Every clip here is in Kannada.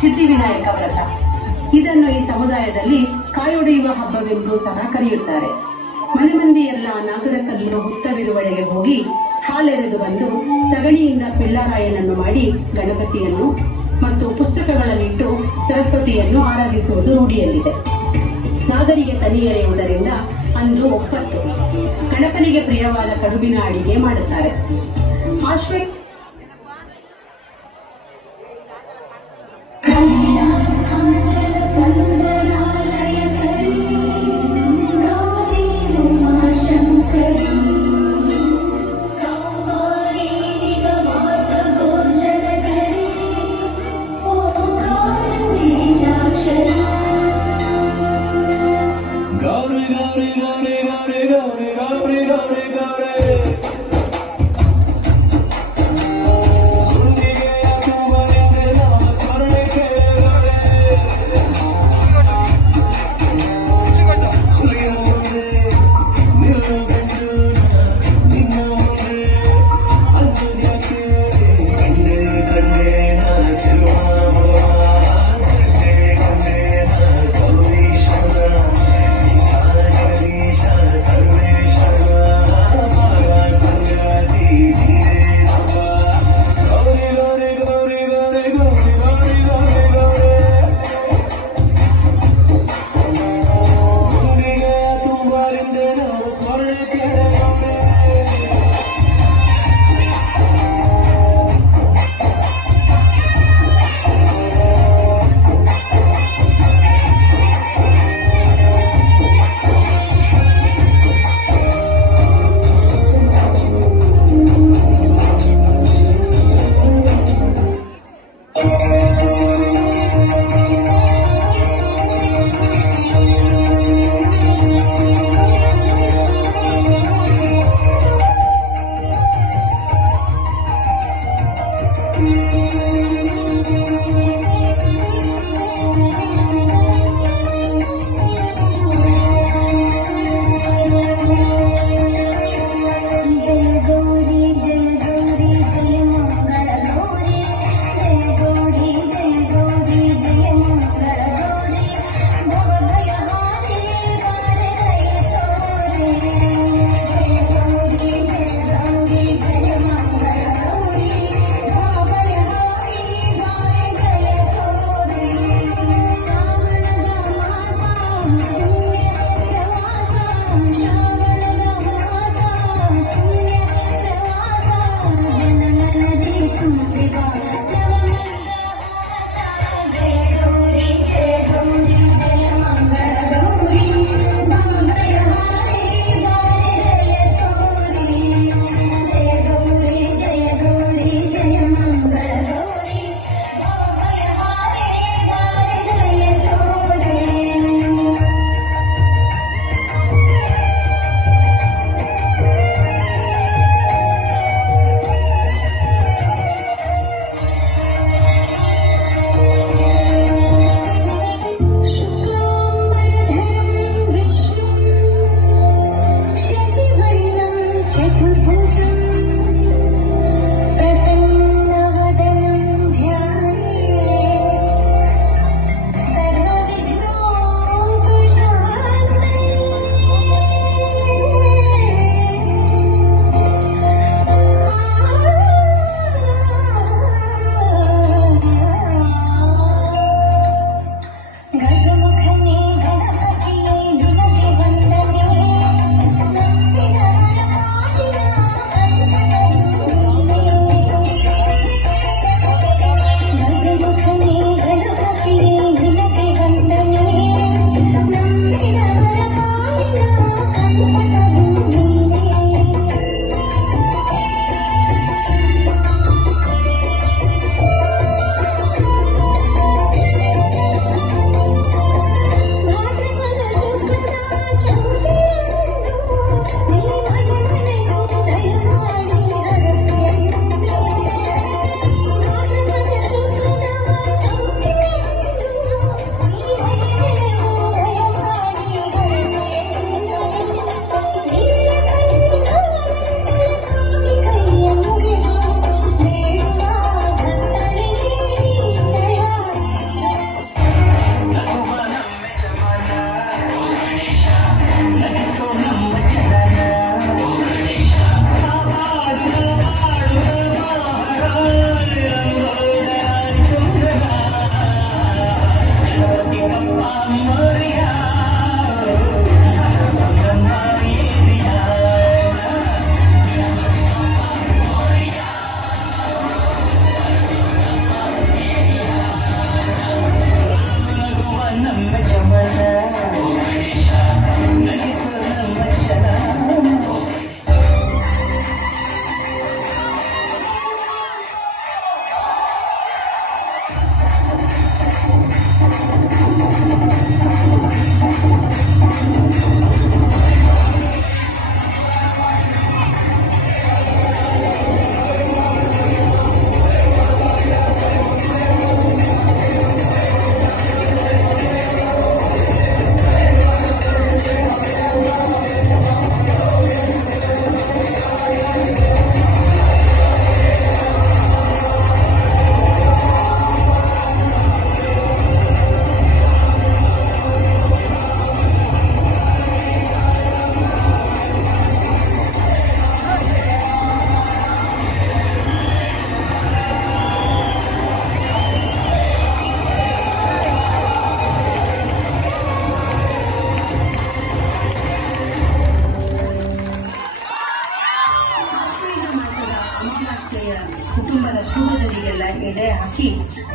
ಸಿದ್ಧಿವಿನಾಯಕ ವ್ರತ. ಇದನ್ನು ಈ ಸಮುದಾಯದಲ್ಲಿ ಕಾಯೊಡೆಯುವ ಹಬ್ಬವೆಂದು ಸಹ ಕರೆಯುತ್ತಾರೆ. ಮನೆ ಮಂದಿಯೆಲ್ಲ ನಾಗರ ಕಲ್ಲು ಹುತ್ತವಿರುವಳೆಗೆ ಹೋಗಿ ಹಾಲೆರೆದು ಬಂದು ಸಗಣಿಯಿಂದ ಪಿಳ್ಳಾರಾಯನನ್ನು ಮಾಡಿ ಗಣಪತಿಯನ್ನು ಮತ್ತು ಪುಸ್ತಕಗಳಲ್ಲಿಟ್ಟು ಸರಸ್ವತಿಯನ್ನು ಆರಾಧಿಸುವುದು ರೂಢಿಯಲ್ಲಿದೆ ನಾಗರಿಗೆ ತನಿ ಎರೆಯುವುದರಿಂದ ಅಂದು ಒಪ್ಪತ್ತು. ಗಣಪನಿಗೆ ಪ್ರಿಯವಾದ ಕಡುಬಿನ ಅಡಿಗೆ ಮಾಡುತ್ತಾರೆ. ಆಶ್ವೆ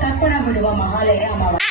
está por ahí por el